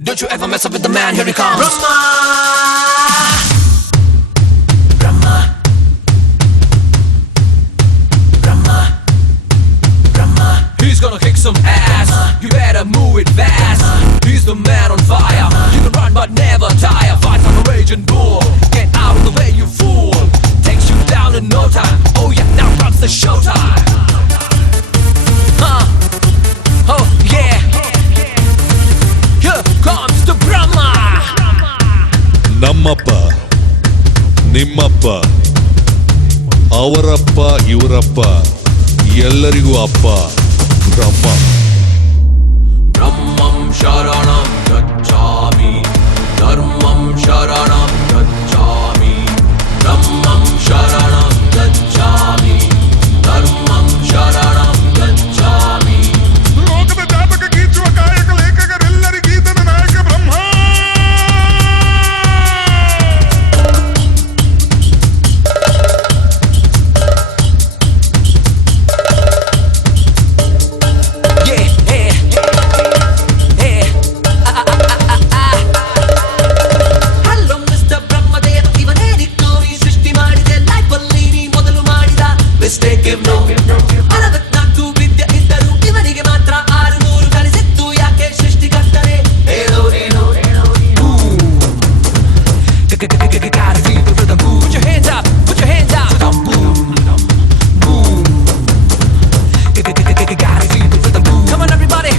Don't you ever mess up with the man, here he comes. Brahma, Brahma, Brahma. He's gonna kick some ass. You better move it fast. He's the man on fire. You can run but never tire. Fight from a raging bull. Get out of the way, you fool. Takes you down in no time. Oh yeah, now comes the showtime. Oh yeah. Here comes the Brahma. ನಮ್ಮಪ್ಪ ನಿಮ್ಮಪ್ಪ ಅವರಪ್ಪ ಇವರಪ್ಪ ಎಲ್ಲರಿಗೂ ಅಪ್ಪ ಬ್ರಹ್ಮ. ಬ್ರಹ್ಮಂ ಶರಣಂ ಗಚ್ಚಾಮಿ ಧರ್ಮಂ ಶರಣಂ ಗಚ್ಚಾಮಿ ಬ್ರಹ್ಮಂ ಶರಣಂ ಗಚ್ಚಾಮಿ ಧರ್ಮಂ ಶರಣಂ ಗಚ್ಚಾಮಿ. ಲೋಕದ ಜಾತಕ ಗೀಚುವ ಕಾಯಕ ಲೇಖಕರೆಲ್ಲರಿಗೀತನ ನಾಯಕ ಬ್ರಹ್ಮ. ಹಲೋ ಮಿಸ್ಟರ್ ಬ್ರಹ್ಮದೇವ, ಇವನೇ ನಿಕ್ಕೋರಿ ಸೃಷ್ಟಿ ಮಾಡಿದೆ ಲೈಫ್ ಅಲ್ಲಿ ನೀ ಮೊದಲು ಮಾಡಿದ ಮಿಸ್ಟೇಕ್ ನೋ. 44 ವಿದ್ಯೆ ಇದ್ದರೂ ಇವನಿಗೆ ಮಾತ್ರ 600 ಕಲಿಸಿತ್ತು ಯಾಕೆ ಸೃಷ್ಟಿಕರ್ತನೆ ಹೇಳೋ ಏನೋ. Gotta feel the rhythm. Put your hands up, put your hands up. Boom, boom. Gotta feel the rhythm. Come on everybody.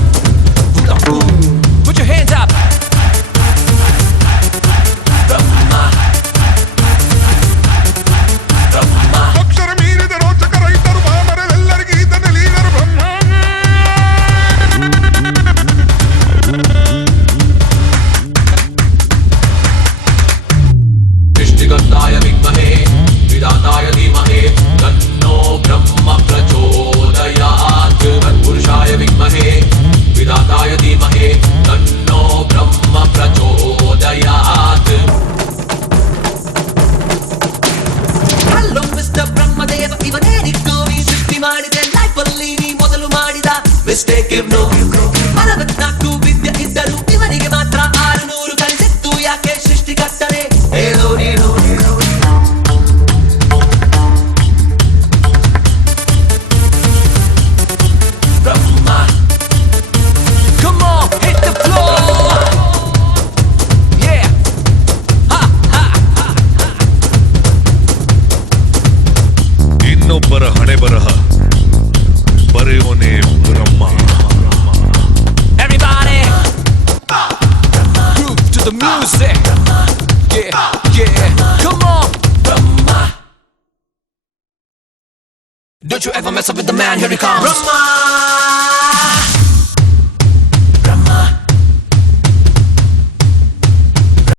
Boom, put your hands up. Brahma, Brahma. ಅಕ್ಷರ ಮೀರಿದ ರೋಚಕ ರೈತರು ಬಾಮರೆಲ್ಲರಿಗೀತನ ಲೀಡರ್ ಬ್ರಹ್ಮ. सृष्टिकर्ताय विद्महे विधाताय धीमहि तन्नो ब्रह्म प्रचोदयात्. तत्पुरुषाय विद्महे विधाताय धीमहि तन्नो ब्रह्म प्रचोदयात्. ಹಲೋ ಮಿಸ್ಟರ್ ಬ್ರಹ್ಮದೇವ, ಇವನೇ ನಿಕ್ಕೋರಿ ಸೃಷ್ಟಿ ಮಾಡಿದೆ ಲೈಫ್ ಅಲ್ಲಿ ನೀ ಮೊದಲು ಮಾಡಿದ ಮಿಸ್ಟೇಕ್ ನೋ. 44 ವಿದ್ಯೆ ಇದ್ದರೂ ಇವನಿಗೆ ಮಾತ್ರ 600 ಕಲಿಸಿತ್ತು ಯಾಕೆ ಸೃಷ್ಟಿಕರ್ತನೆ ಹೇಳೋ ನೀನು. Brahma, come on, hit the floor. Yeah, ha ha ha. ಇನ್ನೊಬ್ಬರ ಹಣೆ ಬರಹ ಬರೆಯೋನೇ ಬ್ರಹ್ಮ. Everybody, groove to the music. Yeah, yeah, come on, Brahma. Don't you ever mess up with the man, here he comes. Brahma.